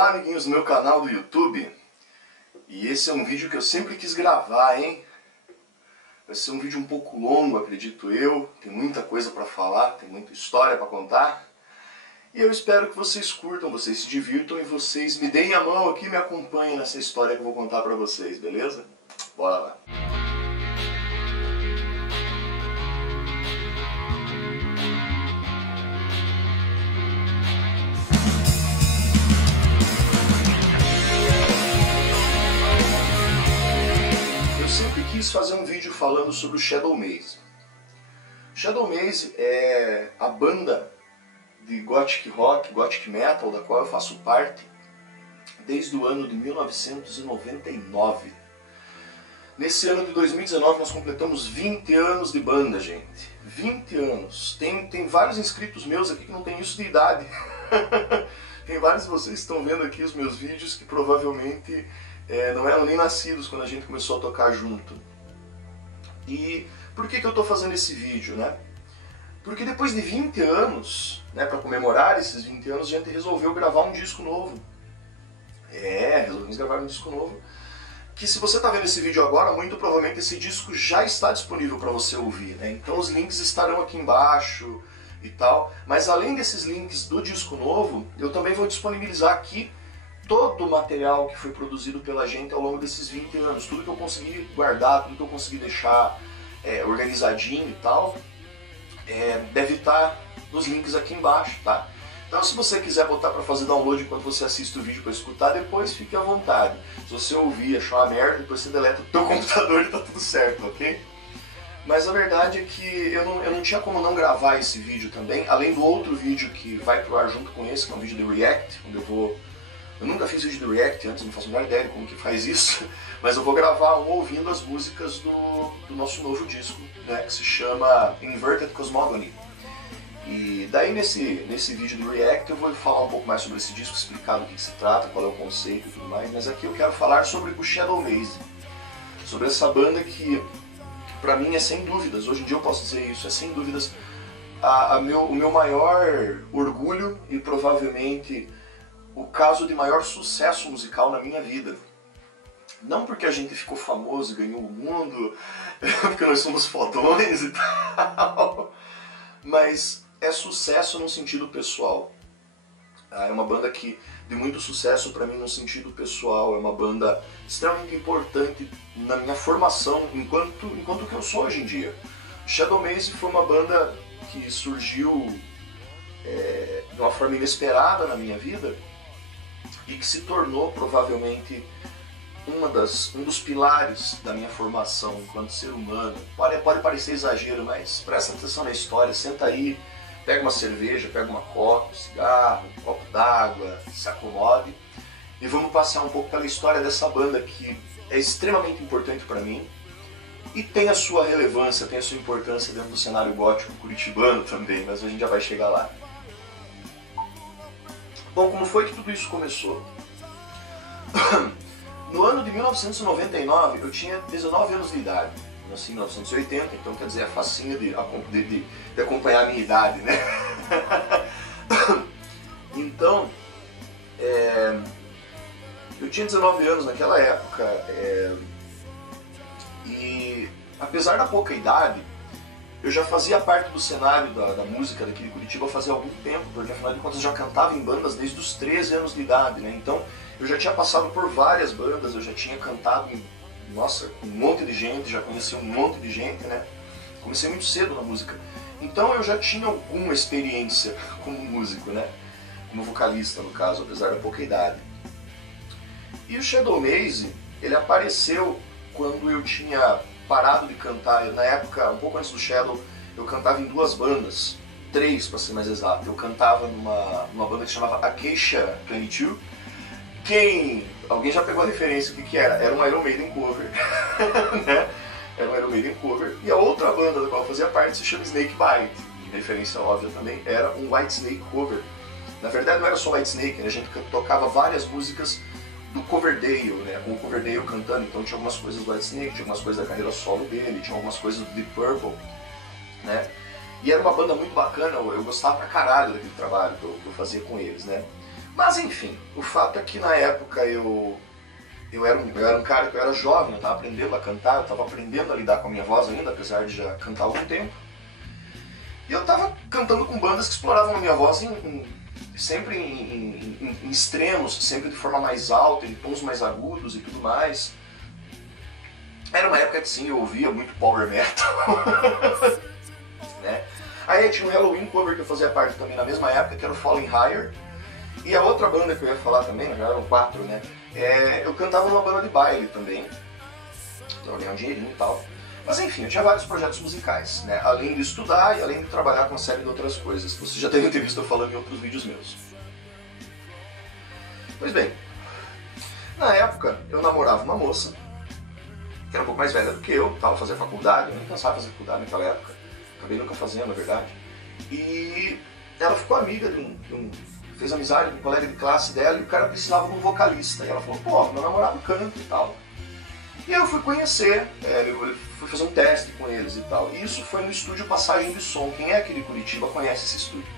Olá, amiguinhos do meu canal do YouTube. E esse é um vídeo que eu sempre quis gravar, hein? Vai ser um vídeo um pouco longo, acredito eu. Tem muita coisa para falar, tem muita história para contar. E eu espero que vocês curtam, vocês se divirtam e vocês me deem a mão aqui e me acompanhem nessa história que eu vou contar para vocês, beleza? Bora lá! Quis fazer um vídeo falando sobre o Shadow Maze. Shadow Maze é a banda de gothic rock, gothic metal, da qual eu faço parte desde o ano de 1999. Nesse ano de 2019 nós completamos 20 anos de banda, gente. 20 anos. Tem vários inscritos meus aqui que não tem isso de idade. Tem vários de vocês que estão vendo aqui os meus vídeos que provavelmente não eram nem nascidos quando a gente começou a tocar junto. E por que eu estou fazendo esse vídeo, né? Porque depois de 20 anos, né, para comemorar esses 20 anos, a gente resolveu gravar um disco novo. Resolvemos gravar um disco novo. Que se você está vendo esse vídeo agora, muito provavelmente esse disco já está disponível para você ouvir, né? Então os links estarão aqui embaixo e tal. Mas além desses links do disco novo, eu também vou disponibilizar aqui todo o material que foi produzido pela gente ao longo desses 20 anos, tudo que eu consegui guardar, tudo que eu consegui deixar organizadinho e tal, deve estar nos links aqui embaixo, tá? Então se você quiser botar para fazer download enquanto você assiste o vídeo para escutar, depois fique à vontade. Se você ouvir, achar uma merda, depois você deleta o teu computador e tá tudo certo, ok? Mas a verdade é que eu não tinha como não gravar esse vídeo também, além do outro vídeo que vai pro ar junto com esse, que é um vídeo de React, onde eu nunca fiz vídeo do React antes, não faço a menor ideia de como que faz isso, mas eu vou gravar um ouvindo as músicas do nosso novo disco, né, que se chama Inverted Cosmogony. E daí nesse vídeo do React eu vou falar um pouco mais sobre esse disco, explicar do que se trata, qual é o conceito e tudo mais, mas aqui eu quero falar sobre o Shadow Maze, sobre essa banda que pra mim é sem dúvidas, hoje em dia eu posso dizer isso, é sem dúvidas o meu maior orgulho e provavelmente o caso de maior sucesso musical na minha vida. Não porque a gente ficou famoso, ganhou o mundo, porque nós somos fodões e tal, mas é sucesso no sentido pessoal. É uma banda de muito sucesso para mim no sentido pessoal, é uma banda extremamente importante na minha formação enquanto que eu sou hoje em dia. Shadow Maze foi uma banda que surgiu de uma forma inesperada na minha vida, e que se tornou provavelmente um dos pilares da minha formação enquanto ser humano. Pode parecer exagero, mas presta atenção na história, senta aí, pega uma cerveja, pega uma coca, um cigarro, um copo d'água, se acomode e vamos passear um pouco pela história dessa banda que é extremamente importante para mim e tem a sua relevância, tem a sua importância dentro do cenário gótico curitibano também, mas a gente já vai chegar lá. Bom, como foi que tudo isso começou? No ano de 1999, eu tinha 19 anos de idade. Eu nasci em 1980, então quer dizer, é facinho de acompanhar a minha idade, né? Então, eu tinha 19 anos naquela época, e apesar da pouca idade, eu já fazia parte do cenário da música daqui de Curitiba fazia algum tempo, porque afinal de contas eu já cantava em bandas desde os 13 anos de idade, né? Então eu já tinha passado por várias bandas, eu já tinha cantado com um monte de gente, já conheci um monte de gente, né? Comecei muito cedo na música. Então eu já tinha alguma experiência como músico, né? Como vocalista no caso, apesar da pouca idade. E o Shadow Maze, ele apareceu quando eu tinha parado de cantar. Na época, um pouco antes do Shadow, eu cantava em duas bandas, 3 para ser mais exato. Eu cantava numa banda que se chamava Acacia 22. Alguém já pegou a referência, o que era? Era um Iron Maiden cover. Né? Era um Iron Maiden cover. E a outra banda da qual eu fazia parte se chama Snakebite. Referência óbvia também, era um Whitesnake cover. Na verdade não era só Whitesnake, né? A gente tocava várias músicas do Coverdale, né, com o Coverdale cantando, então tinha algumas coisas do Whitesnake, tinha algumas coisas da carreira solo dele, tinha algumas coisas do Deep Purple, né, e era uma banda muito bacana, eu gostava pra caralho daquele trabalho que eu fazia com eles, né. Mas enfim, o fato é que na época eu era um cara que eu era jovem, eu estava aprendendo a cantar, eu estava aprendendo a lidar com a minha voz ainda, apesar de já cantar há algum tempo. E eu estava cantando com bandas que exploravam a minha voz sempre em extremos, sempre de forma mais alta, em tons mais agudos e tudo mais. Era uma época que sim, eu ouvia muito power metal. Né? Aí tinha um Halloween cover que eu fazia parte também na mesma época, que era o Falling Higher. E a outra banda que eu ia falar também, já eram 4, né? Eu cantava numa banda de baile também, pra ganhar um dinheirinho e tal. Mas enfim, eu tinha vários projetos musicais, né? Além de estudar e além de trabalhar com uma série de outras coisas. Você já deve ter visto eu falando em outros vídeos meus. Pois bem, na época eu namorava uma moça, que era um pouco mais velha do que eu, estava fazendo faculdade, eu nem pensava em fazer faculdade naquela época, acabei nunca fazendo, na verdade. E ela ficou amiga fez amizade com um colega de classe dela e o cara precisava de um vocalista. E ela falou, pô, meu namorado canta e tal. E eu fui conhecer, eu fui fazer um teste com eles e tal. E isso foi no estúdio Passagem de Som. Quem é aqui de Curitiba conhece esse estúdio.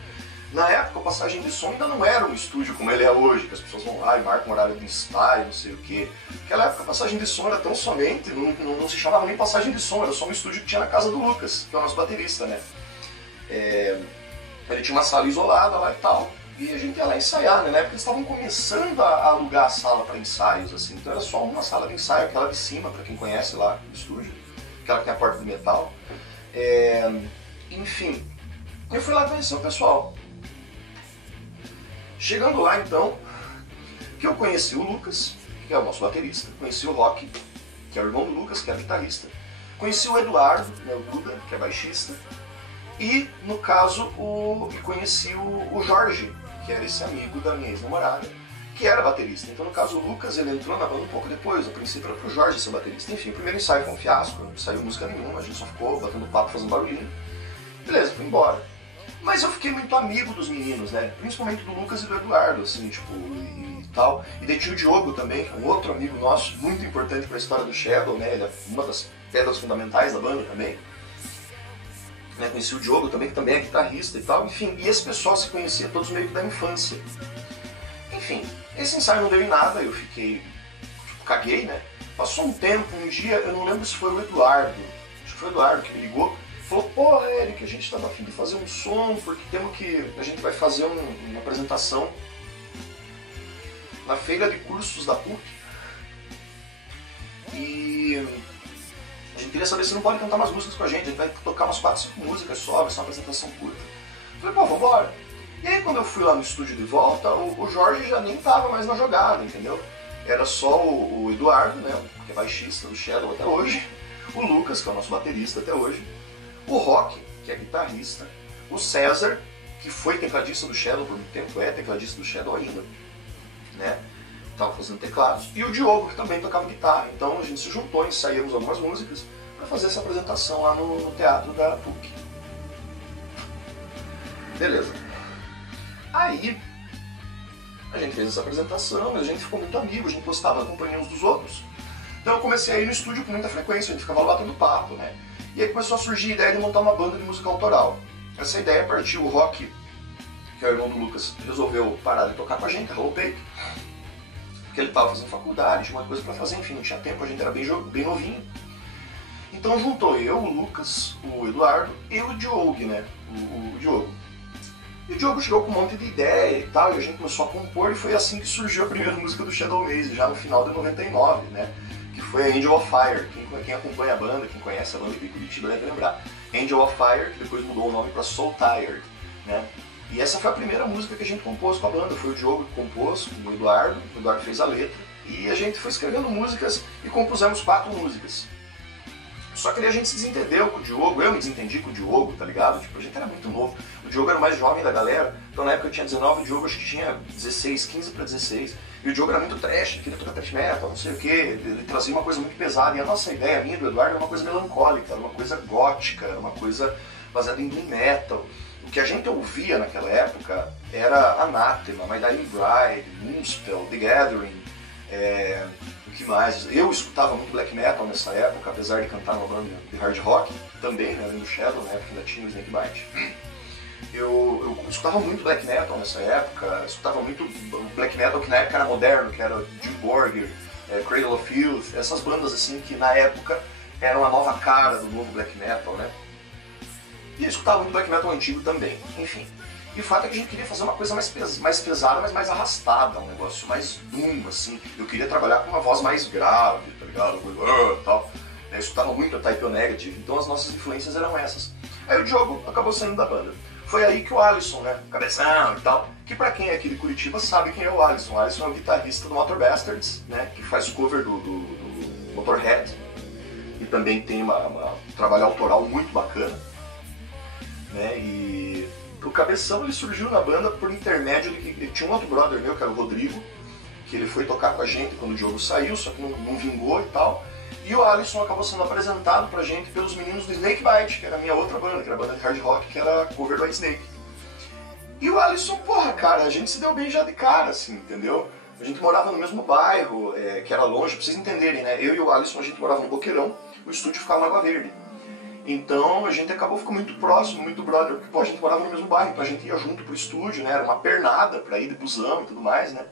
Na época, o Passagem de Som ainda não era um estúdio como ele é hoje, que as pessoas vão lá e marcam horário de ensaio, não sei o quê. Naquela época, a Passagem de Som era tão somente, não se chamava nem Passagem de Som, era só um estúdio que tinha na casa do Lucas, que é o nosso baterista, né? Ele tinha uma sala isolada lá e tal. E a gente ia lá ensaiar, né? Na época eles estavam começando a alugar a sala para ensaios, assim. Então era só uma sala de ensaio, aquela de cima, para quem conhece lá no estúdio. Aquela que tem a porta de metal. Enfim, eu fui lá conhecer o pessoal. Chegando lá, então, que eu conheci o Lucas, que é o nosso baterista. Conheci o Rock, que é o irmão do Lucas, que é guitarrista. Conheci o Eduardo, né, o Duda, que é baixista. E, no caso, conheci o Jorge, que era esse amigo da minha ex-namorada, que era baterista. Então, no caso, o Lucas, ele entrou na banda um pouco depois. A princípio era pro Jorge ser baterista. Enfim, o primeiro ensaio foi um fiasco, não saiu música nenhuma, a gente só ficou batendo papo, fazendo barulhinho. Beleza, fui embora. Mas eu fiquei muito amigo dos meninos, né? Principalmente do Lucas e do Eduardo, assim, tipo, e tal. E daí tinha o Diogo também, que é um outro amigo nosso, muito importante para a história do Shadow, né? Ele é uma das pedras fundamentais da banda também. Conheci o Diogo também, que também é guitarrista e tal, enfim, e esse pessoal se conhecia todos meio que da infância. Enfim, esse ensaio não deu em nada, eu fiquei, tipo, caguei, né? Passou um tempo, um dia, eu não lembro se foi o Eduardo, acho que foi o Eduardo que me ligou, falou, pô, Eric, a gente tá a fim de fazer um som, porque a gente vai fazer uma apresentação na feira de cursos da PUC, e a gente queria saber se não pode cantar umas músicas com a gente vai tocar umas 4, 5 músicas só, vai ser uma apresentação curta. Falei, pô, vambora. E aí quando eu fui lá no estúdio de volta, o Jorge já nem tava mais na jogada, entendeu? Era só o Eduardo, né, que é baixista do Shadow até hoje, o Lucas, que é o nosso baterista até hoje, o Rock, que é guitarrista, o César, que foi tecladista do Shadow por muito tempo, é tecladista do Shadow ainda, né? Estava fazendo teclados, e o Diogo, que também tocava guitarra. Então a gente se juntou, ensaiamos algumas músicas para fazer essa apresentação lá no teatro da PUC. Beleza. Aí a gente fez essa apresentação, mas a gente ficou muito amigo, a gente gostava da companhia uns dos outros. Então eu comecei a ir no estúdio com muita frequência, a gente ficava lá batendo papo, né? E aí começou a surgir a ideia de montar uma banda de música autoral. Essa ideia partiu, o Rock, que é o irmão do Lucas, resolveu parar de tocar com a gente, ralou o peito, porque ele estava fazendo faculdade, tinha uma coisa para fazer, enfim, não tinha tempo, a gente era bem novinho. Então juntou eu, o Lucas, o Eduardo e o Diogo, né? O Diogo. E o Diogo chegou com um monte de ideia e tal, e a gente começou a compor, e foi assim que surgiu a primeira música do Shadow Maze, já no final de 99, né? Que foi a Angel of Fire. Quem acompanha a banda, quem conhece a banda de Curitiba deve lembrar. Angel of Fire, que depois mudou o nome para Soul Tired, né? E essa foi a primeira música que a gente compôs com a banda, foi o Diogo que compôs, com o Eduardo fez a letra, e a gente foi escrevendo músicas e compusemos 4 músicas. Só que daí a gente se desentendeu com o Diogo, eu me desentendi com o Diogo, tá ligado? Tipo, a gente era muito novo. O Diogo era o mais jovem da galera, então na época eu tinha 19, o Diogo acho que tinha 16, 15 para 16. E o Diogo era muito trash, queria tocar thrash metal, não sei o que, ele trazia uma coisa muito pesada. E a nossa ideia, a minha e do Eduardo, era uma coisa melancólica, era uma coisa gótica, era uma coisa baseada em doom metal. O que a gente ouvia naquela época era Anathema, My Dying Bride, Moonspell, The Gathering, o que mais? Eu escutava muito black metal nessa época, apesar de cantar numa banda de hard rock, também, né, além do Shadow, na época ainda tinha o Snakebite. Eu escutava muito black metal nessa época, escutava muito black metal que na época era moderno, que era Jim Borgir, Cradle of Filth, essas bandas assim que na época eram a nova cara do novo black metal, né? E eu escutava muito black metal antigo também, enfim. E o fato é que a gente queria fazer uma coisa mais pesada, mas mais arrastada, um negócio mais doom, assim. Eu queria trabalhar com uma voz mais grave, tá ligado? Tal. Eu escutava muito a Type O Negative, então as nossas influências eram essas. Aí o Diogo acabou saindo da banda. Foi aí que o Alisson, né, cabeção e tal, que pra quem é aqui de Curitiba sabe quem é o Alisson. O Alisson é o guitarrista do Motor Bastards, né, que faz o cover do Motorhead. E também tem um trabalho autoral muito bacana. Né, e o Cabeção ele surgiu na banda por intermédio de que tinha um outro brother meu, que era o Rodrigo, que ele foi tocar com a gente quando o Diogo saiu, só que não vingou e tal. E o Alisson acabou sendo apresentado pra gente pelos meninos do Snakebite, que era a minha outra banda, que era a banda de hard rock, que era cover do Snake. E o Alisson, porra, cara, a gente se deu bem já de cara, assim, entendeu? A gente morava no mesmo bairro, que era longe, pra vocês entenderem, né? Eu e o Alisson, a gente morava no Boqueirão, o estúdio ficava na Água Verde. Então a gente acabou ficando muito próximo, muito brother, porque pô, a gente morava no mesmo bairro, então a gente ia junto pro estúdio, né? Era uma pernada pra ir de busão e tudo mais, né?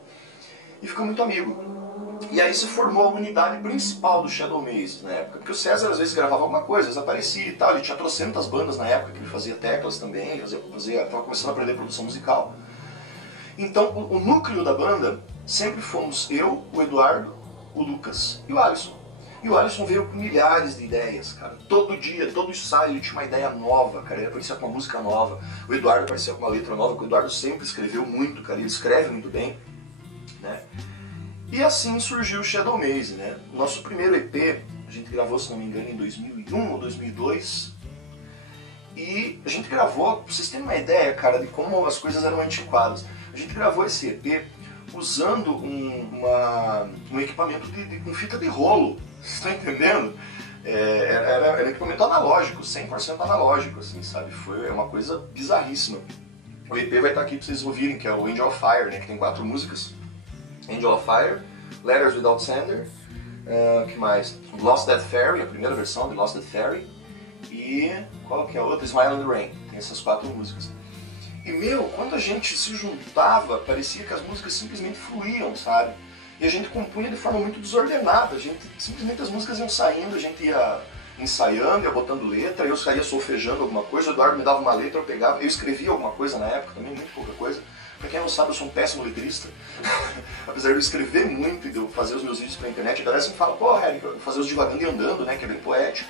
E ficou muito amigo. E aí se formou a unidade principal do Shadow Maze na época, porque o César às vezes gravava alguma coisa, às vezes aparecia e tal, ele tinha trocentas bandas na época que ele fazia teclas também, ele estava começando a aprender produção musical. Então o núcleo da banda sempre fomos eu, o Eduardo, o Lucas e o Alisson. E o Alisson veio com milhares de ideias, cara. Todo dia, todo ensaio ele tinha uma ideia nova, cara. Ele aparecia com uma música nova. O Eduardo aparecia com uma letra nova, porque o Eduardo sempre escreveu muito, cara. Ele escreve muito bem, né? E assim surgiu o Shadow Maze, né? O nosso primeiro EP, a gente gravou, se não me engano, em 2001 ou 2002. E a gente gravou, pra vocês terem uma ideia, cara, de como as coisas eram antiquadas. A gente gravou esse EP usando um equipamento com fita de rolo. Vocês estão entendendo? Era equipamento analógico, 100% analógico, assim, sabe? Foi uma coisa bizarríssima. O EP vai estar aqui pra vocês ouvirem, que é o Angel of Fire, né? Que tem 4 músicas. Angel of Fire, Letters Without Sender, que mais? Lost Dead Fairy, a primeira versão de Lost Dead Fairy, e qual que é a outra? Smile in the Rain. Tem essas 4 músicas. E meu, quando a gente se juntava, parecia que as músicas simplesmente fluíam, sabe? E a gente compunha de forma muito desordenada, simplesmente as músicas iam saindo, a gente ia ensaiando, ia botando letra, eu saía solfejando alguma coisa, o Eduardo me dava uma letra, eu pegava, eu escrevia alguma coisa na época também, muito pouca coisa. Pra quem não sabe, eu sou um péssimo letrista. Apesar de eu escrever muito e de eu fazer os meus vídeos pra internet, a galera sempre fala, pô, Harry, fazer os divagando e andando, né, que é bem poético.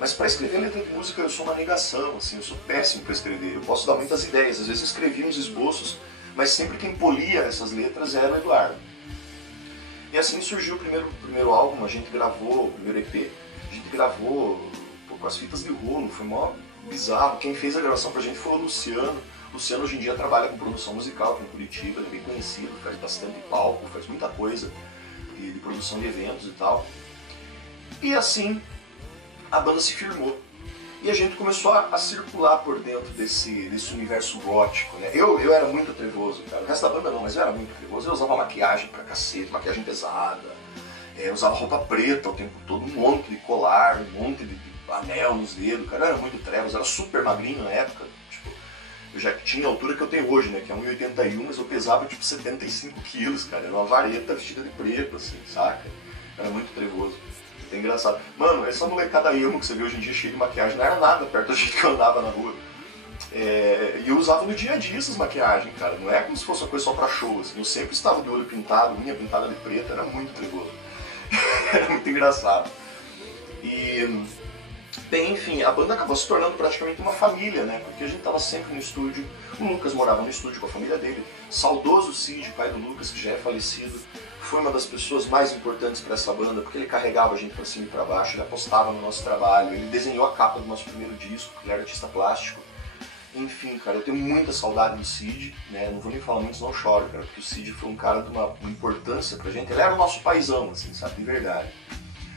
Mas pra escrever letra de música eu sou uma negação, assim, eu sou péssimo pra escrever. Eu posso dar muitas ideias, às vezes eu escrevi uns esboços, mas sempre quem polia essas letras era o Eduardo. E assim surgiu o primeiro álbum, a gente gravou, o primeiro EP, a gente gravou com as fitas de rolo, foi mó bizarro. Quem fez a gravação pra gente foi o Luciano. O Luciano hoje em dia trabalha com produção musical aqui em Curitiba, ele é bem conhecido, faz bastante palco, faz muita coisa de produção de eventos e tal. E assim a banda se firmou. E a gente começou a circular por dentro desse universo gótico, né? Eu era muito trevoso, cara. O resto da banda não, mas eu era muito trevoso. Eu usava maquiagem pra cacete, maquiagem pesada. Eu usava roupa preta o tempo todo, um monte de colar, um monte de anel nos dedos, cara. Eu era muito trevos, eu era super magrinho na época. Tipo, eu já tinha a altura que eu tenho hoje, né? Que é 1,81, mas eu pesava tipo 75 quilos, cara. Era uma vareta vestida de preto, assim, saca? Era muito trevoso. É engraçado. Mano, essa molecada emo que você vê hoje em dia cheia de maquiagem não era nada perto da gente que eu andava na rua. E eu usava no dia a dia essas maquiagens, cara. Não é como se fosse uma coisa só pra show, assim. Eu sempre estava de olho pintado, unha pintada de preto, era muito trevoso. Era muito engraçado. E, bem, enfim, a banda acabou se tornando praticamente uma família, né? Porque a gente tava sempre no estúdio. O Lucas morava no estúdio com a família dele. Saudoso Cid, pai do Lucas, que já é falecido, foi uma das pessoas mais importantes para essa banda, porque ele carregava a gente para cima e para baixo, ele apostava no nosso trabalho, ele desenhou a capa do nosso primeiro disco, porque ele era artista plástico. Enfim, cara, eu tenho muita saudade do Cid, né? Não vou nem falar muito, senão eu choro, cara, porque o Cid foi um cara de uma importância pra gente. Ele era o nosso paizão, assim, sabe, de verdade.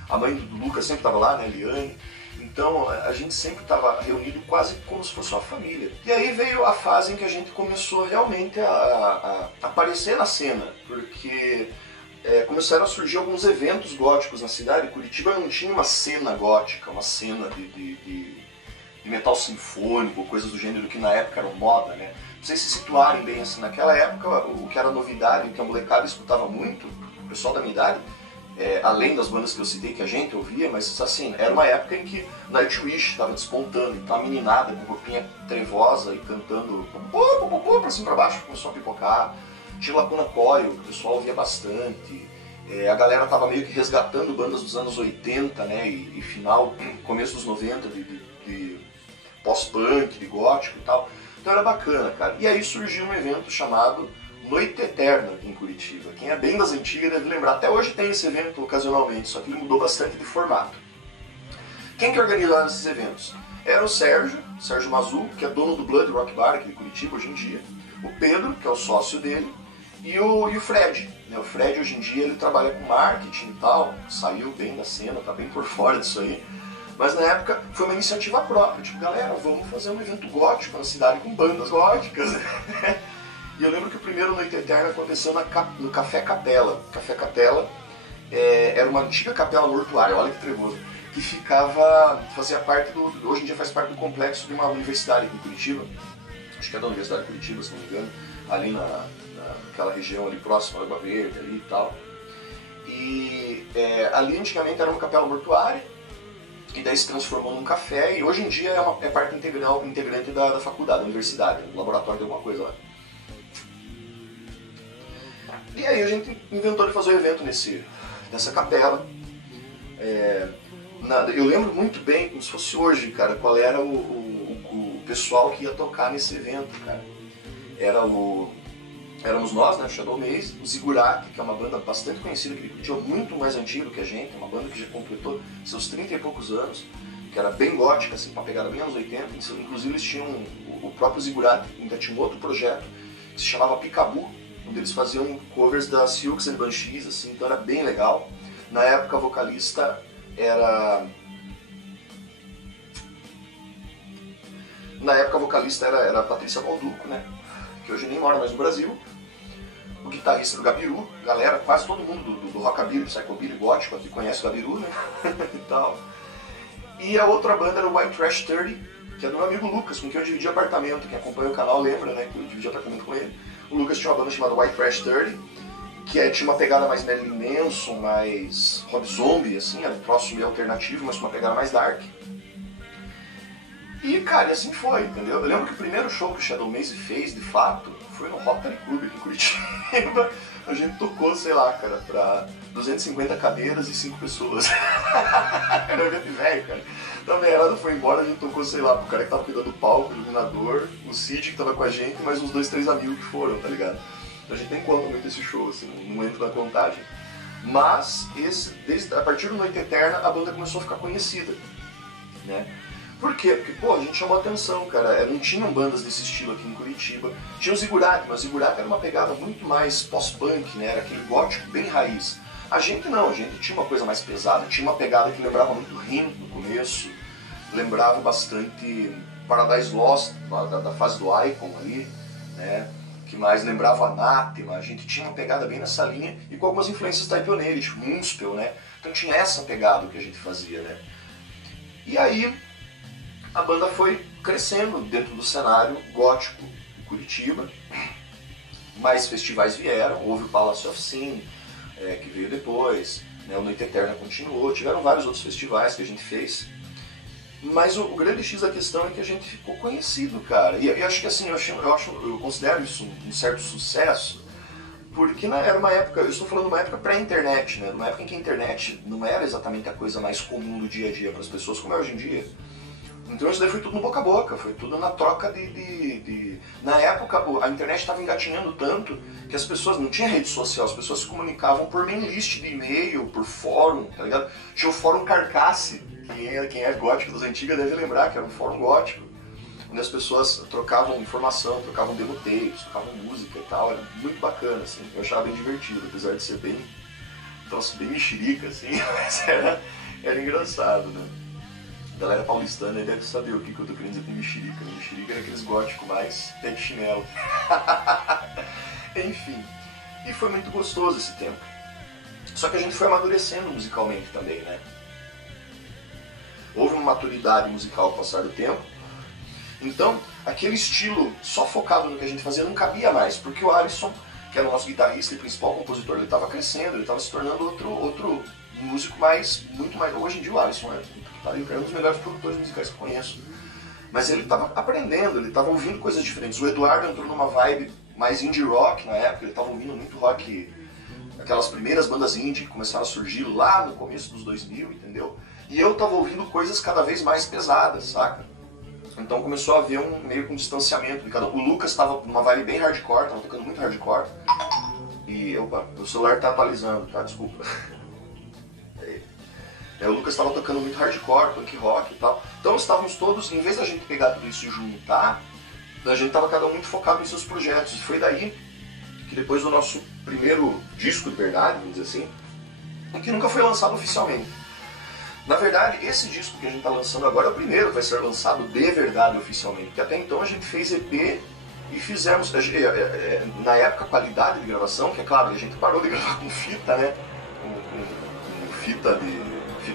A mãe do Lucas sempre tava lá, né, Eliane. Então a gente sempre estava reunido quase como se fosse uma família. E aí veio a fase em que a gente começou realmente a aparecer na cena, porque começaram a surgir alguns eventos góticos na cidade. Curitiba não tinha uma cena gótica, uma cena de metal sinfônico, coisas do gênero que na época eram moda, né? Pra vocês se situarem bem assim, naquela época o que era novidade, o que a molecada escutava muito, o pessoal da minha idade, além das bandas que eu citei que a gente ouvia, mas assim, era uma época em que Nightwish estava despontando, então a meninada com roupinha trevosa e cantando pra cima e pra baixo, começou a pipocar. Tinha Lacuna Coil, que o pessoal ouvia bastante. A galera tava meio que resgatando bandas dos anos 80, né, e final, começo dos 90, de pós-punk, de gótico e tal. Então era bacana, cara. E aí surgiu um evento chamado Noite Eterna aqui em Curitiba. Quem é bem das antigas deve lembrar. Até hoje tem esse evento ocasionalmente, só que ele mudou bastante de formato. Quem que organizava esses eventos? Era o Sérgio Mazul, que é dono do Blood Rock Bar aqui de Curitiba hoje em dia. O Pedro, que é o sócio dele. E o Fred. Né? O Fred hoje em dia ele trabalha com marketing e tal. Saiu bem da cena, tá bem por fora disso aí. Mas na época foi uma iniciativa própria. Tipo, galera, vamos fazer um evento gótico na cidade com bandas góticas. E eu lembro que o primeiro Noite Eterna aconteceu no Café Capela. Café Capela era uma antiga capela mortuária, olha que trevoso, que fazia parte hoje em dia faz parte do complexo de uma universidade aqui em Curitiba. Acho que é da Universidade de Curitiba, se não me engano, ali naquela região ali próxima da Água Verde ali e tal. E ali antigamente era uma capela mortuária, e daí se transformou num café, e hoje em dia é parte integrante da faculdade, da universidade, do laboratório de alguma coisa lá. E aí a gente inventou de fazer um evento nessa capela. Eu lembro muito bem, como se fosse hoje, cara, qual era o pessoal que ia tocar nesse evento, cara. Éramos nós, né, Shadow Maze, o Zigurati, que é uma banda bastante conhecida, que é muito mais antiga que a gente, uma banda que já completou seus 30 e poucos anos, que era bem gótica, assim, uma pegada bem anos 80, inclusive eles tinham, o próprio Zigurati ainda tinha um outro projeto, que se chamava Picabu, onde eles faziam covers da Silks and Banshees, assim, então era bem legal. Na época a vocalista era a Patrícia Balduco, né, que hoje nem mora mais no Brasil. O guitarrista do Gabiru, galera, quase todo mundo do rockabilly, do psychobilly gótico aqui conhece o Gabiru, né, e tal. E a outra banda era o White Trash 30, que é do meu amigo Lucas, com quem eu dividi apartamento. Quem acompanha o canal lembra, né, que eu dividi apartamento com ele. O Lucas tinha uma banda chamada White Trash 30, que tinha uma pegada mais Marilyn Manson, mais Rob Zombie, assim, era um troço meio alternativo, mas com uma pegada mais dark. E, cara, assim foi, entendeu? Eu lembro que o primeiro show que o Shadow Maze fez, de fato, foi no Rotary Club aqui em Curitiba. A gente tocou, sei lá, cara, pra 250 cadeiras e 5 pessoas. Era um evento velho, cara. Da meia foi embora, a gente tocou, sei lá, pro cara que tava cuidando do palco, o iluminador, o Cid que tava com a gente, mais uns 2, 3 amigos que foram, tá ligado? A gente nem conta muito esse show, assim, não entra na contagem. Mas, a partir do Noite Eterna, a banda começou a ficar conhecida, né? Por quê? Porque, pô, a gente chamou atenção, cara. Não tinham bandas desse estilo aqui em Curitiba. Tinha o Zigurati, mas o Zigurati era uma pegada muito mais pós-punk, né? Era aquele gótico bem raiz. A gente não, a gente tinha uma coisa mais pesada, tinha uma pegada que lembrava muito Rim no começo, lembrava bastante Paradise Lost, da fase do Icon ali, né? Que mais lembrava Anathema. A gente tinha uma pegada bem nessa linha e com algumas influências da pioneira, tipo Municipal, né? Então tinha essa pegada que a gente fazia, né? E aí a banda foi crescendo dentro do cenário gótico de Curitiba, mais festivais vieram, houve o Palace of Sin, que veio depois, né, o Noite Eterna continuou, tiveram vários outros festivais que a gente fez, mas o grande X da questão é que a gente ficou conhecido, cara, e acho que assim, eu considero isso um certo sucesso, porque era uma época, eu estou falando de uma época pré-internet, né, uma época em que a internet não era exatamente a coisa mais comum do dia a dia para as pessoas, como é hoje em dia. Então isso daí foi tudo no boca a boca, foi tudo na troca Na época a internet estava engatinhando tanto que as pessoas, não tinha rede social, as pessoas se comunicavam por mail list de e-mail, por fórum, tá ligado? Tinha o fórum Carcasse, quem é gótico das antigas deve lembrar que era um fórum gótico, onde as pessoas trocavam informação, trocavam demo tapes, trocavam música e tal, era muito bacana, assim, eu achava bem divertido, apesar de ser bem mexerica, assim, mas era engraçado, né? A galera paulistana deve saber o que eu tô querendo dizer com mexerica. Mexerica era aqueles góticos mais pé de chinelo. Enfim, e foi muito gostoso esse tempo. Só que a gente foi amadurecendo musicalmente também, né? Houve uma maturidade musical ao passar do tempo, Então, aquele estilo só focado no que a gente fazia não cabia mais, porque o Alisson, que era o nosso guitarrista e principal compositor, ele estava crescendo, ele estava se tornando outro músico muito mais... Hoje em dia o Alisson é um dos melhores produtores musicais que eu conheço. Mas ele estava aprendendo, ele estava ouvindo coisas diferentes. O Eduardo entrou numa vibe mais indie rock na época, ele estava ouvindo muito rock, aquelas primeiras bandas indie que começaram a surgir lá no começo dos 2000, entendeu? E eu estava ouvindo coisas cada vez mais pesadas, saca? Então começou a haver meio que um distanciamento de cada um. O Lucas estava numa vibe bem hardcore, estava tocando muito hardcore. E, opa, o celular está atualizando, tá? Desculpa. O Lucas estava tocando muito hardcore, punk rock e tal. Então estávamos todos, em vez da gente pegar tudo isso e juntar, a gente estava cada um muito focado em seus projetos. E foi daí que depois do nosso primeiro disco de verdade, vamos dizer assim, que nunca foi lançado oficialmente. Na verdade, esse disco que a gente está lançando agora é o primeiro que vai ser lançado de verdade oficialmente. Porque até então a gente fez EP e fizemos, na época, a qualidade de gravação, que é claro, a gente parou de gravar com fita, né? Com fita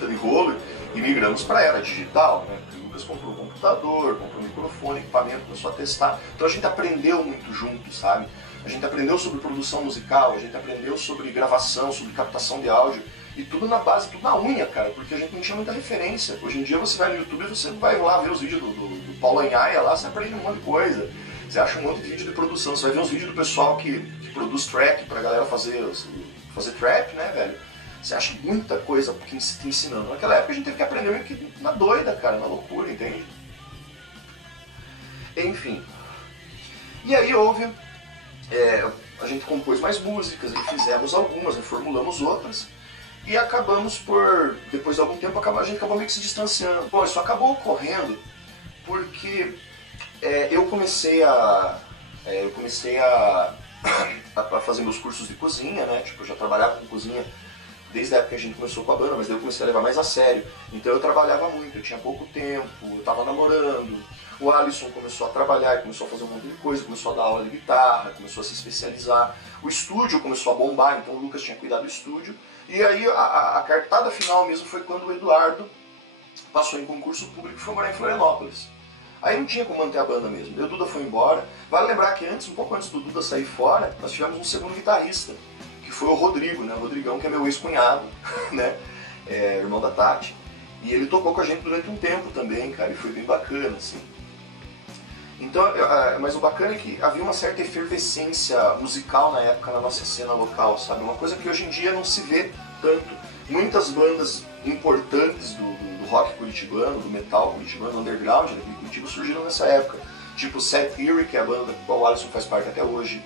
de rolo, e migramos para a era digital, né? O Lucas comprou um computador, comprou um microfone, equipamento, começou a testar. Então a gente aprendeu muito junto, sabe? A gente aprendeu sobre produção musical, a gente aprendeu sobre gravação, sobre captação de áudio, e tudo na base, tudo na unha, cara, porque a gente não tinha muita referência. Hoje em dia você vai no YouTube e você vai lá ver os vídeos do Paulo Anhaia lá, você aprende um monte de coisa. Você acha um monte de vídeo de produção, você vai ver uns vídeos do pessoal que produz trap pra galera fazer trap, né, velho? Você acha muita coisa te ensinando. Naquela época a gente teve que aprender meio que na doida, cara, na loucura, entende? Enfim. E aí houve... a gente compôs mais músicas, e fizemos algumas, reformulamos outras, e acabamos por... Depois de algum tempo a gente acabou meio que se distanciando. Bom, isso acabou ocorrendo porque eu comecei a fazer meus cursos de cozinha, né? Tipo, eu já trabalhava com cozinha desde a época que a gente começou com a banda, mas daí eu comecei a levar mais a sério. Então eu trabalhava muito, eu tinha pouco tempo, eu tava namorando. O Alisson começou a trabalhar e começou a fazer um monte de coisa, começou a dar aula de guitarra, começou a se especializar. O estúdio começou a bombar, então o Lucas tinha cuidado do estúdio. E aí a cartada final mesmo foi quando o Eduardo passou em concurso público e foi morar em Florianópolis. Aí não tinha como manter a banda mesmo. Daí o Duda foi embora. Vale lembrar que um pouco antes do Duda sair fora, nós tivemos um segundo guitarrista, que foi o Rodrigo, né? O Rodrigão, que é meu ex-cunhado, né? Irmão da Tati. E ele tocou com a gente durante um tempo também, cara, e foi bem bacana, assim. Então, mas o bacana é que havia uma certa efervescência musical na época na nossa cena local, sabe? Uma coisa que hoje em dia não se vê tanto. Muitas bandas importantes do rock curitibano, do metal curitibano, underground, né, Curitiba, surgiram nessa época. Tipo Sad Theory, que é a banda da qual o Alisson faz parte até hoje.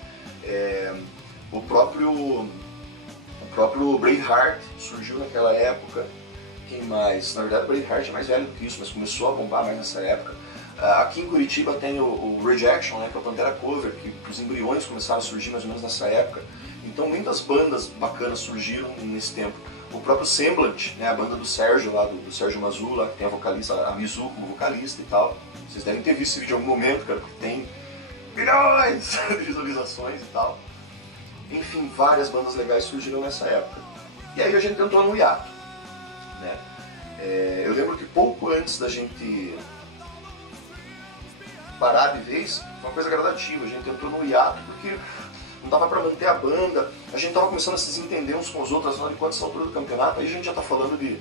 O próprio Braveheart surgiu naquela época. Quem mais? Na verdade, o Braveheart é mais velho do que isso, mas começou a bombar mais nessa época. Aqui em Curitiba tem o Rejection, né, que é a Pantera Cover, que os embriões começaram a surgir mais ou menos nessa época. Então muitas bandas bacanas surgiram nesse tempo. O próprio Semblant, né, a banda do Sérgio, lá do Sérgio Mazu, lá, que tem a vocalista, a Mizu como vocalista e tal. Vocês devem ter visto esse vídeo em algum momento, cara, porque tem milhões de visualizações e tal. Enfim, várias bandas legais surgiram nessa época. E aí a gente entrou no hiato, né? Eu lembro que pouco antes da gente parar de vez, foi uma coisa gradativa. A gente entrou no hiato porque não dava pra manter a banda, a gente tava começando a se desentender uns com os outros, afinal de contas, essa altura do campeonato, aí a gente já tá falando de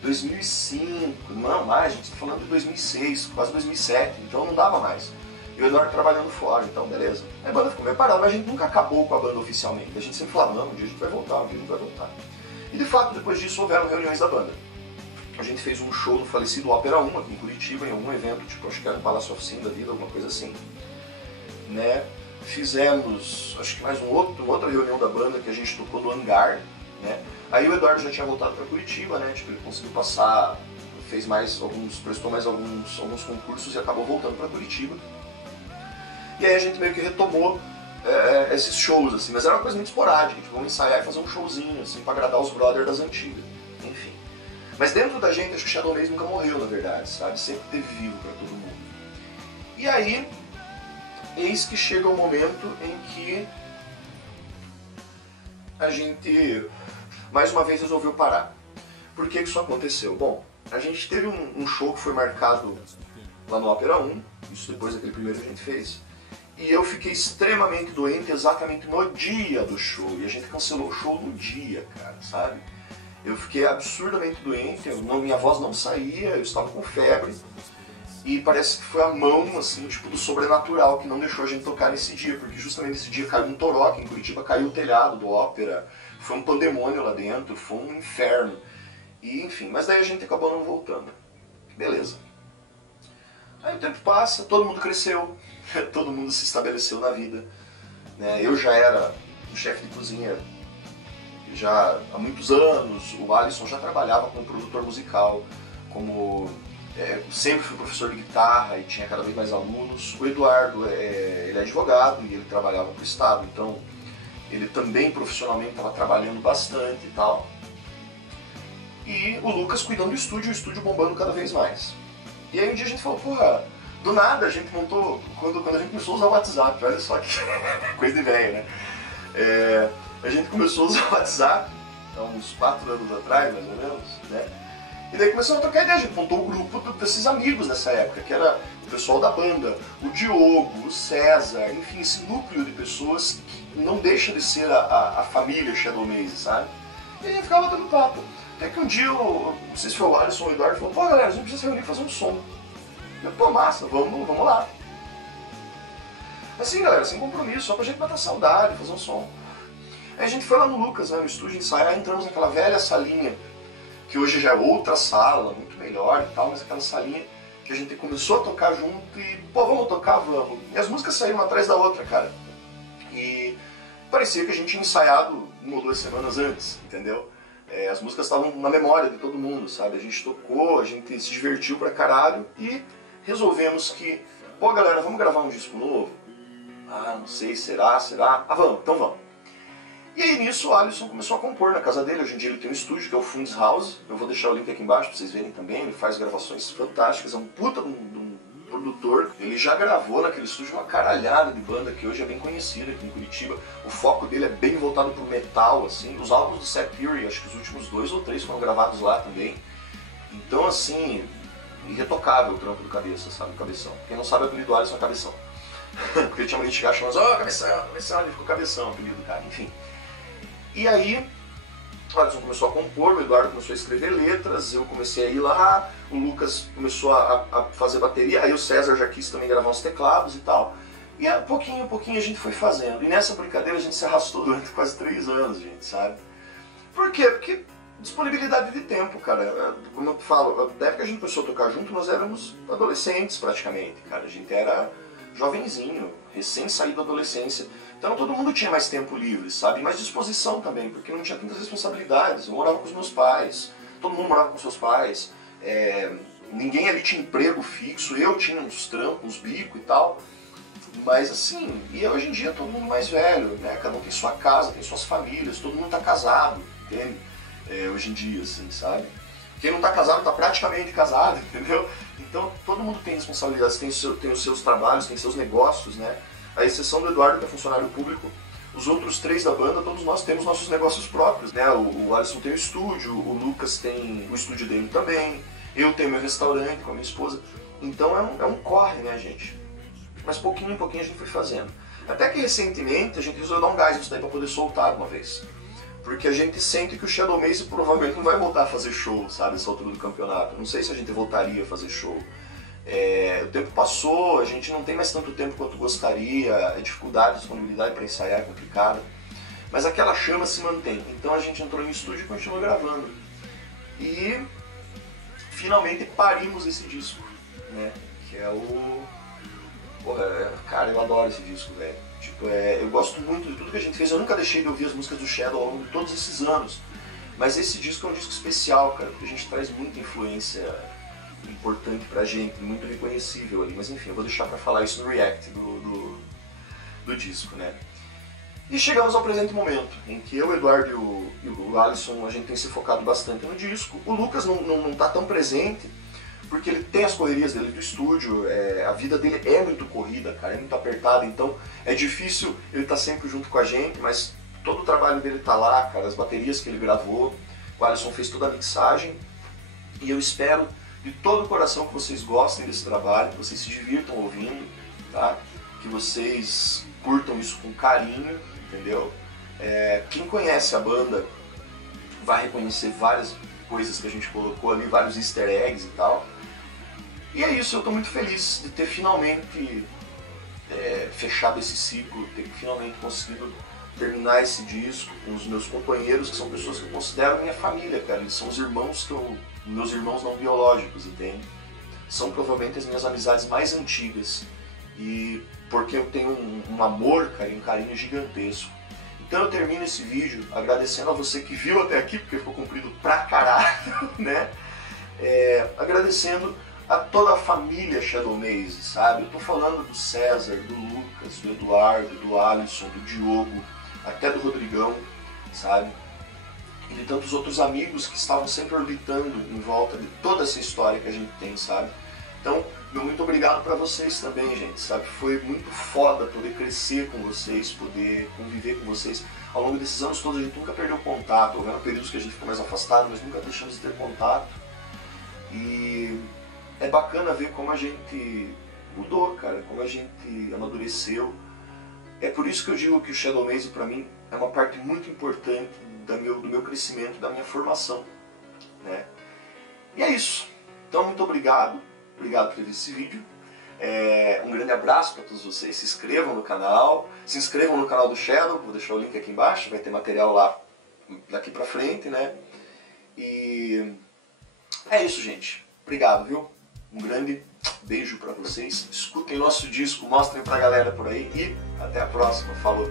2005, não mais, a gente tá falando de 2006, quase 2007, então não dava mais. E o Eduardo trabalhando fora, então beleza. Aí a banda ficou meio parada, mas a gente nunca acabou com a banda oficialmente. A gente sempre falava, não, um dia a gente vai voltar, um dia a gente vai voltar. E de fato, depois disso, houveram reuniões da banda. A gente fez um show no falecido Ópera 1 aqui em Curitiba, em algum evento, tipo, acho que era no Palácio Oficina da vida, alguma coisa assim, né? Fizemos, acho que mais uma outra reunião da banda que a gente tocou no Hangar, né? Aí o Eduardo já tinha voltado para Curitiba, né? Tipo, ele conseguiu passar, prestou mais alguns concursos e acabou voltando para Curitiba. E aí a gente meio que retomou esses shows, assim, mas era uma coisa muito esporádica, tipo, vamos ensaiar e fazer um showzinho, assim, para agradar os brothers das antigas, enfim. Mas dentro da gente, acho que o Shadow Maze nunca morreu, na verdade, sabe? Sempre teve vivo para todo mundo. E aí, eis que chega o momento em que a gente, mais uma vez, resolveu parar. Por que isso aconteceu? Bom, a gente teve um show que foi marcado lá no Ópera 1, isso depois daquele primeiro que a gente fez. E eu fiquei extremamente doente exatamente no dia do show, e a gente cancelou o show no dia, cara, sabe? Eu fiquei absurdamente doente, minha voz não saía, eu estava com febre, e parece que foi a mão, assim, tipo, do sobrenatural que não deixou a gente tocar nesse dia, porque justamente nesse dia caiu um toró, aqui em Curitiba caiu o telhado do Ópera, foi um pandemônio lá dentro, foi um inferno. E enfim, mas daí a gente acabou não voltando. Beleza. Aí o tempo passa, todo mundo cresceu, todo mundo se estabeleceu na vida. Né? Eu já era um chefe de cozinha já há muitos anos, o Alisson já trabalhava como produtor musical, como sempre fui professor de guitarra e tinha cada vez mais alunos. O Eduardo, ele é advogado e ele trabalhava para o Estado, então ele também profissionalmente estava trabalhando bastante e tal. E o Lucas cuidando do estúdio, o estúdio bombando cada vez mais. E aí um dia a gente falou, porra, do nada a gente montou, quando a gente começou a usar o WhatsApp, olha só que coisa de velho, né? A gente começou a usar o WhatsApp há uns 4 anos atrás, mais ou menos, né? E daí começou a trocar ideia, a gente montou um grupo desses amigos dessa época, que era o pessoal da banda, o Diogo, o César, enfim, esse núcleo de pessoas que não deixa de ser a família Shadow Maze, sabe? E a gente ficava dando papo. Até que um dia, não sei se foi o Alisson ou o Eduardo, falou, pô galera, a gente precisa se reunir e fazer um som. Eu, pô, massa, vamos lá. Assim galera, sem compromisso, só pra gente matar saudade, fazer um som. Aí a gente foi lá no Lucas, né, no estúdio ensaiar, entramos naquela velha salinha, que hoje já é outra sala, muito melhor e tal, mas aquela salinha que a gente começou a tocar junto e, pô, vamos tocar, vamos. E as músicas saíram uma atrás da outra, cara. E parecia que a gente tinha ensaiado 1 ou 2 semanas antes, entendeu? As músicas estavam na memória de todo mundo, sabe? A gente tocou, a gente se divertiu pra caralho e resolvemos que, pô galera, vamos gravar um disco novo? Ah, não sei, será? Ah, vamos, então vamos. E aí nisso o Alisson começou a compor na casa dele. Hoje em dia ele tem um estúdio que é o Funds House. Eu vou deixar o link aqui embaixo pra vocês verem também. Ele faz gravações fantásticas, é um puta de um produtor. Ele já gravou naquele estúdio uma caralhada de banda que hoje é bem conhecida aqui em Curitiba. O foco dele é bem voltado pro metal, assim. Os álbuns do Set Theory, acho que os últimos 2 ou 3 foram gravados lá também. Então assim, irretocável o trampo do Cabeça, sabe? O Cabeção. Quem não sabe o apelido do Alisson é Cabeção. Porque ele tinha uma gente que chamando, ó, Cabeção, ele ficou Cabeção, o apelido do cara, enfim. E aí, o Alisson começou a compor, o Eduardo começou a escrever letras, eu comecei a ir lá, o Lucas começou a fazer bateria, aí o César já quis também gravar uns teclados e tal. E pouquinho a pouquinho a gente foi fazendo. E nessa brincadeira a gente se arrastou durante quase 3 anos, gente, sabe? Por quê? Porque disponibilidade de tempo, cara. Como eu falo, da época que a gente começou a tocar junto, nós éramos adolescentes praticamente, cara. A gente era jovenzinho, recém saído da adolescência. Então todo mundo tinha mais tempo livre, sabe? Mais disposição também, porque não tinha tantas responsabilidades. Eu morava com os meus pais, todo mundo morava com seus pais, ninguém ali tinha emprego fixo, eu tinha uns trampos, uns bicos e tal. Mas assim, e hoje em dia todo mundo mais velho, né? Cada um tem sua casa, tem suas famílias, todo mundo tá casado, entende? Hoje em dia, assim, sabe? Quem não tá casado tá praticamente casado, entendeu? Então todo mundo tem responsabilidades, tem os seus trabalhos, tem seus negócios, né? A exceção do Eduardo, que é funcionário público, os outros 3 da banda, todos nós temos nossos negócios próprios, né? O Alisson tem o estúdio, o Lucas tem o estúdio dele também, eu tenho meu restaurante com a minha esposa. Então é um corre, né, gente? Mas pouquinho em pouquinho a gente foi fazendo. Até que recentemente a gente resolveu dar um gás nisso daí pra poder soltar uma vez. Porque a gente sente que o Shadow Maze provavelmente não vai voltar a fazer show, sabe, essa altura do campeonato. Não sei se a gente voltaria a fazer show. O tempo passou, a gente não tem mais tanto tempo quanto gostaria, a dificuldade, a disponibilidade para ensaiar é complicada, mas aquela chama se mantém. Então a gente entrou no estúdio e continuou gravando. E finalmente parimos esse disco, né? Que é o... Porra, cara, eu adoro esse disco, velho. Tipo, eu gosto muito de tudo que a gente fez, eu nunca deixei de ouvir as músicas do Shadow ao longo de todos esses anos. Mas esse disco é um disco especial, cara, porque a gente traz muita influência importante pra gente, muito reconhecível ali, mas enfim, eu vou deixar pra falar isso no react do disco, né? E chegamos ao presente momento, em que eu, o Eduardo e o Alisson, a gente tem se focado bastante no disco. O Lucas não tá tão presente, porque ele tem as correrias dele do estúdio, a vida dele é muito corrida, cara, é muito apertada, então é difícil ele estar sempre junto com a gente, mas todo o trabalho dele tá lá, cara, as baterias que ele gravou, o Alisson fez toda a mixagem, e eu espero de todo o coração que vocês gostem desse trabalho, que vocês se divirtam ouvindo, tá? Que vocês curtam isso com carinho, entendeu? Quem conhece a banda vai reconhecer várias coisas que a gente colocou ali, vários easter eggs e tal. E é isso, eu estou muito feliz de ter finalmente fechado esse ciclo, ter finalmente conseguido terminar esse disco com os meus companheiros, que são pessoas que eu considero minha família, cara. Eles são os irmãos meus irmãos não biológicos, entende? São provavelmente as minhas amizades mais antigas. E porque eu tenho um amor, cara, e um carinho gigantesco. Então eu termino esse vídeo agradecendo a você que viu até aqui, porque ficou comprido pra caralho, né? Agradecendo a toda a família Shadow Maze, sabe? Eu tô falando do César, do Lucas, do Eduardo, do Alisson, do Diogo, até do Rodrigão, sabe? E de tantos outros amigos que estavam sempre orbitando em volta de toda essa história que a gente tem, sabe? Então, meu muito obrigado pra vocês também, gente, sabe? Foi muito foda poder crescer com vocês, poder conviver com vocês. Ao longo desses anos todos a gente nunca perdeu contato, houveram períodos que a gente ficou mais afastado, mas nunca deixamos de ter contato. E é bacana ver como a gente mudou, cara, como a gente amadureceu. É por isso que eu digo que o Shadow Maze pra mim é uma parte muito importante do meu crescimento, da minha formação, né? E é isso. Então, muito obrigado. Obrigado por ter visto esse vídeo. Um grande abraço para todos vocês. Se inscrevam no canal. Se inscrevam no canal do Shadow. Vou deixar o link aqui embaixo. Vai ter material lá daqui pra frente, né? E é isso, gente. Obrigado, viu? Um grande beijo para vocês. Escutem nosso disco, mostrem pra galera por aí. E até a próxima. Falou!